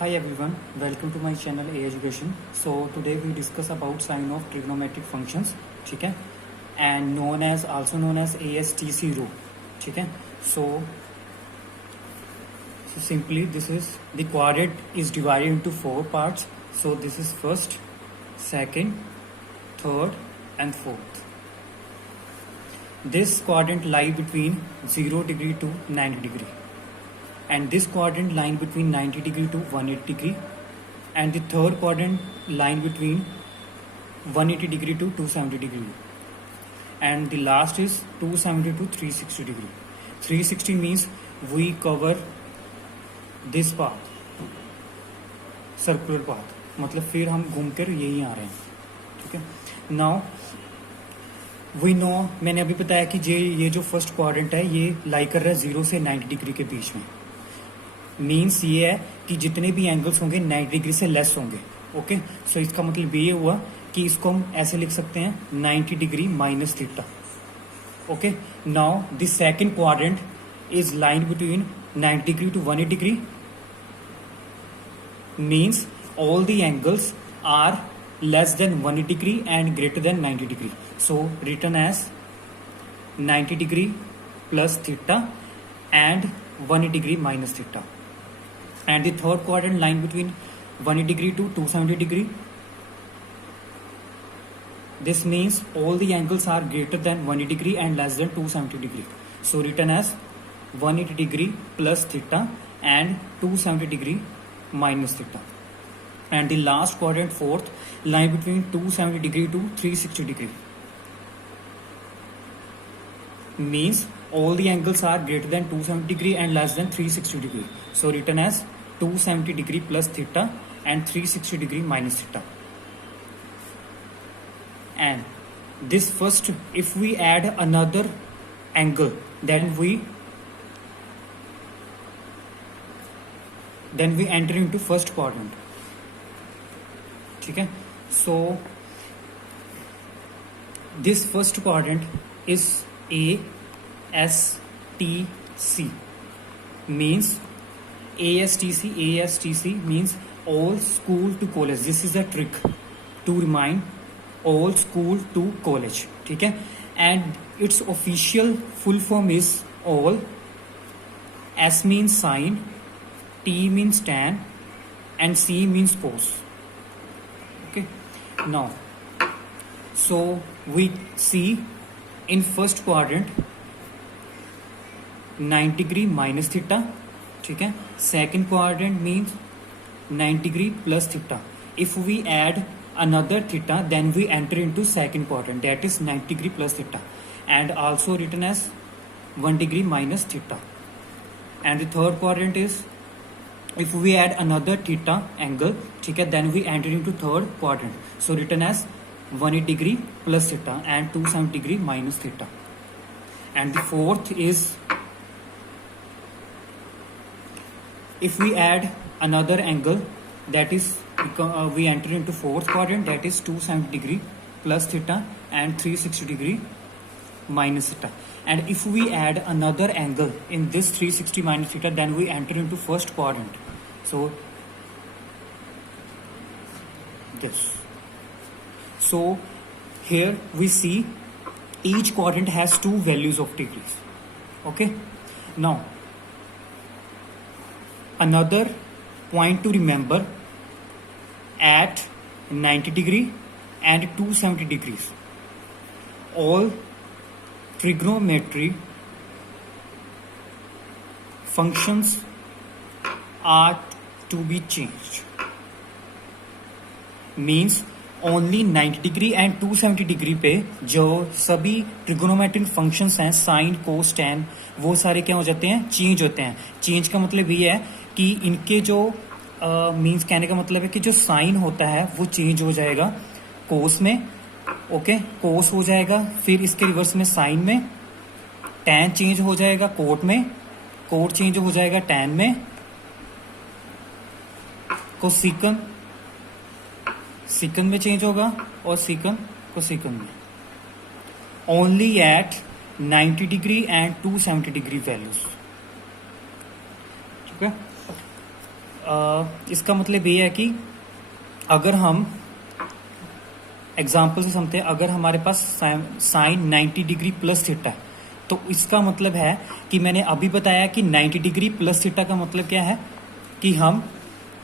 Hi everyone, welcome to my channel A Education. So today we discuss about sign of trigonometric functions, ठीक है, and also known as ASTC rule, ठीक है. So simply this is the quadrant is divided into four parts. So this is first, second, third, and fourth. This quadrant lie between 0 degree to 90 degree. And this quadrant line between 90 degree to 180 degree, and the third quadrant line between 180 degree to 270 degree, and the last is 270 to 360 degree. 360 means we cover this path, circular path, मतलब फिर हम घूम कर यही आ रहे हैं, ठीक है. नाउ वी नो, मैंने अभी बताया कि ये जो फर्स्ट क्वाड्रेंट है ये लाई कर रहा है 0 से 90 डिग्री के बीच में. मीन्स ये है कि जितने भी एंगल्स होंगे 90 डिग्री से लेस होंगे. ओके, सो इसका मतलब ये हुआ कि इसको हम ऐसे लिख सकते हैं 90 degree minus theta. Okay, now the second quadrant is line between 90 degree to 180 degree. Means all the angles are less than 180 degree and greater than 90 degree. So written as 90 degree plus theta and 180 degree minus theta. And the third quadrant line between 180 degree to 270 degree. This means all the angles are greater than 180 degree and less than 270 degree. So written as 180 degree plus theta and 270 degree minus theta. And the last quadrant, fourth, line between 270 degree to 360 degree. Means all the angles are greater than 270 degree and less than 360 degree. So written as 270 degree plus theta and 360 degree minus theta. And this first, if we add another angle, then we enter into first quadrant. ठीक है. So this first quadrant is ASTC. Means ASTC means all school to college. This is a trick to remind all school to college. ठीक है. And its official full form is all. S means sine, T means tan, and C means cos. Okay. Now, so we see in first quadrant 90 degree minus theta. ठीक है. Second quadrant means 90 degree plus theta. If we add another theta then we enter into second quadrant, that is 90 degree plus theta, and also written as 1 degree minus theta. And the third quadrant is if we add another theta angle, ठीक है, then we enter into third quadrant, so written as 180 degree plus theta and 270 degree minus theta. And the fourth is if we add another angle, that is we enter into fourth quadrant, that is 270 degree plus theta and 360 degree minus theta. And if we add another angle in this 360 minus theta, then we enter into first quadrant. So this. So here we see each quadrant has two values of degrees. Okay. Now another point to remember, at 90 degree and 270 degrees, all trigonometry functions are to be changed. Means only 90 degree and 270 degree पे जो सभी trigonometric functions हैं, sign, कोस, tan, वो सारे क्या हो जाते हैं, चेंज होते हैं. चेंज का मतलब ये है कि इनके जो मीन्स कहने का मतलब है कि जो साइन होता है वो चेंज हो जाएगा कोस में. ओके, कोस हो जाएगा, फिर इसके रिवर्स में साइन में, टैन चेंज हो जाएगा कोट में, कोट चेंज हो जाएगा टैन में, कोसिकन सीकन में चेंज होगा, और सीकन को सीकन में. Only at 90 degree and 270 degree values. ठीक है. इसका मतलब ये है कि अगर हम एग्जाम्पल से समझते हैं, अगर हमारे पास साइन 90 डिग्री प्लस थीटा है तो इसका मतलब है कि मैंने अभी बताया कि 90 डिग्री प्लस थीटा का मतलब क्या है कि हम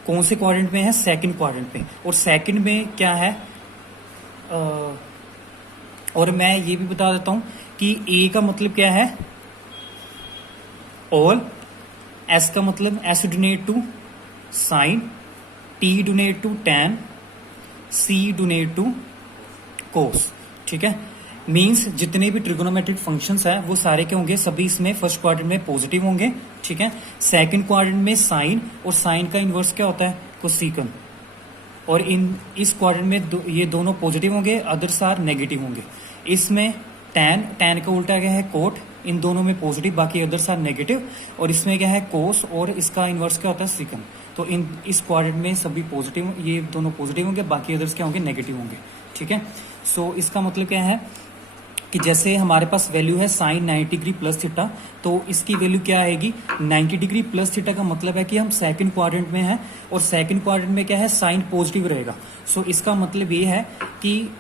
कौन से क्वाड्रेंट में है, सेकंड क्वाड्रेंट में। और सेकंड में क्या है, और मैं ये भी बता देता हूं कि ए का मतलब क्या है, ऑल, एस का मतलब S denote to sine, T denote to tan, C denote to cos. ठीक है, मींस जितने भी ट्रिगोनोमेट्रिक फंक्शंस है वो सारे के होंगे, सभी इसमें फर्स्ट क्वाड्रेंट में पॉजिटिव होंगे। ठीक है, सेकंड क्वाड्रेंट में साइन, और साइन का इनवर्स क्या होता है, कोसेकन। और इस क्वाड्रेंट में ये दोनों पॉजिटिव होंगे, अदर्स आर नेगेटिव होंगे। इसमें टैन, टैन का उल्टा क्या है, कोट, इन दोनों में पॉजिटिव, बाकी अदर्स आर नेगेटिव। और इसमें क्या है, कोस, और इसका इनवर्स क्या होता है, सिकन। तो इस क्वाड्रेंट में सभी पॉजिटिव, ये दोनों पॉजिटिव होंगे, बाकी अदर्स क्या होंगे, नेगेटिव होंगे। ठीक है, सो इसका मतलब क्या है कि जैसे हमारे पास वैल्यू है साइन 90 डिग्री प्लस थीटा, तो इसकी वैल्यू क्या आएगी, 90 डिग्री प्लस थीटा का मतलब है कि हम सेकंड क्वाड्रेंट में हैं, और सेकंड क्वाड्रेंट में क्या है, साइन पॉजिटिव रहेगा। सो इसका मतलब ये है कि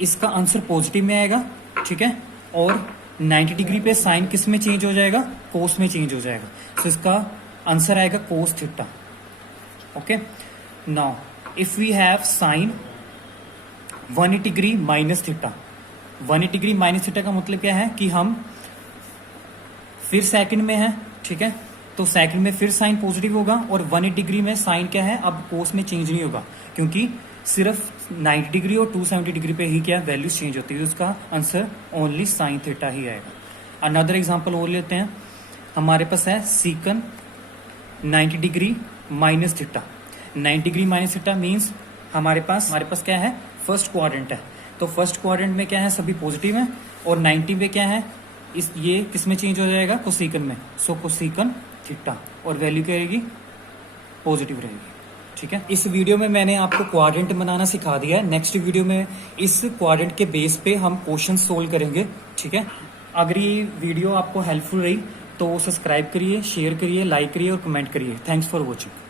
इसका आंसर पॉजिटिव में आएगा। ठीक है, और 90 डिग्री पे साइन किस में चेंज हो जाएगा, कोस में चेंज हो जाएगा। सो इसका आंसर आएगा cos theta. Okay, now if we have sine 180 degree minus theta, 180 degree minus theta का मतलब क्या है कि हम फिर सेकंड में है। ठीक है, तो सेकंड में फिर साइन पॉजिटिव होगा, और 180 डिग्री में साइन क्या है, अब कोस में चेंज नहीं होगा, क्योंकि सिर्फ 90 डिग्री और 270 डिग्री पे ही क्या वैल्यू चेंज होती है। उसका आंसर ओनली साइन थीटा ही आएगा। अनदर एग्जांपल और लेते हैं, हमारे पास है सीकन 90 degree minus theta. 90 degree minus theta means हमारे पास क्या है, फर्स्ट क्वाड्रेंट है। तो फर्स्ट क्वाड्रेंट में क्या है, सभी पॉजिटिव है, और 90 में क्या है, ये किस में चेंज हो जाएगा, कोसेकन में। सो कोसेकन थीटा, और वैल्यू क्या रहेगी, पॉजिटिव रहेगी। ठीक है, इस वीडियो में मैंने आपको क्वाड्रेंट बनाना सिखा दिया है। नेक्स्ट वीडियो में इस क्वाड्रेंट के बेस पे हम क्वेश्चन सोल्व करेंगे। ठीक है, अगर ये वीडियो आपको हेल्पफुल रही तो सब्सक्राइब करिए, शेयर करिए, लाइक करिए और कमेंट करिए। Thanks for watching.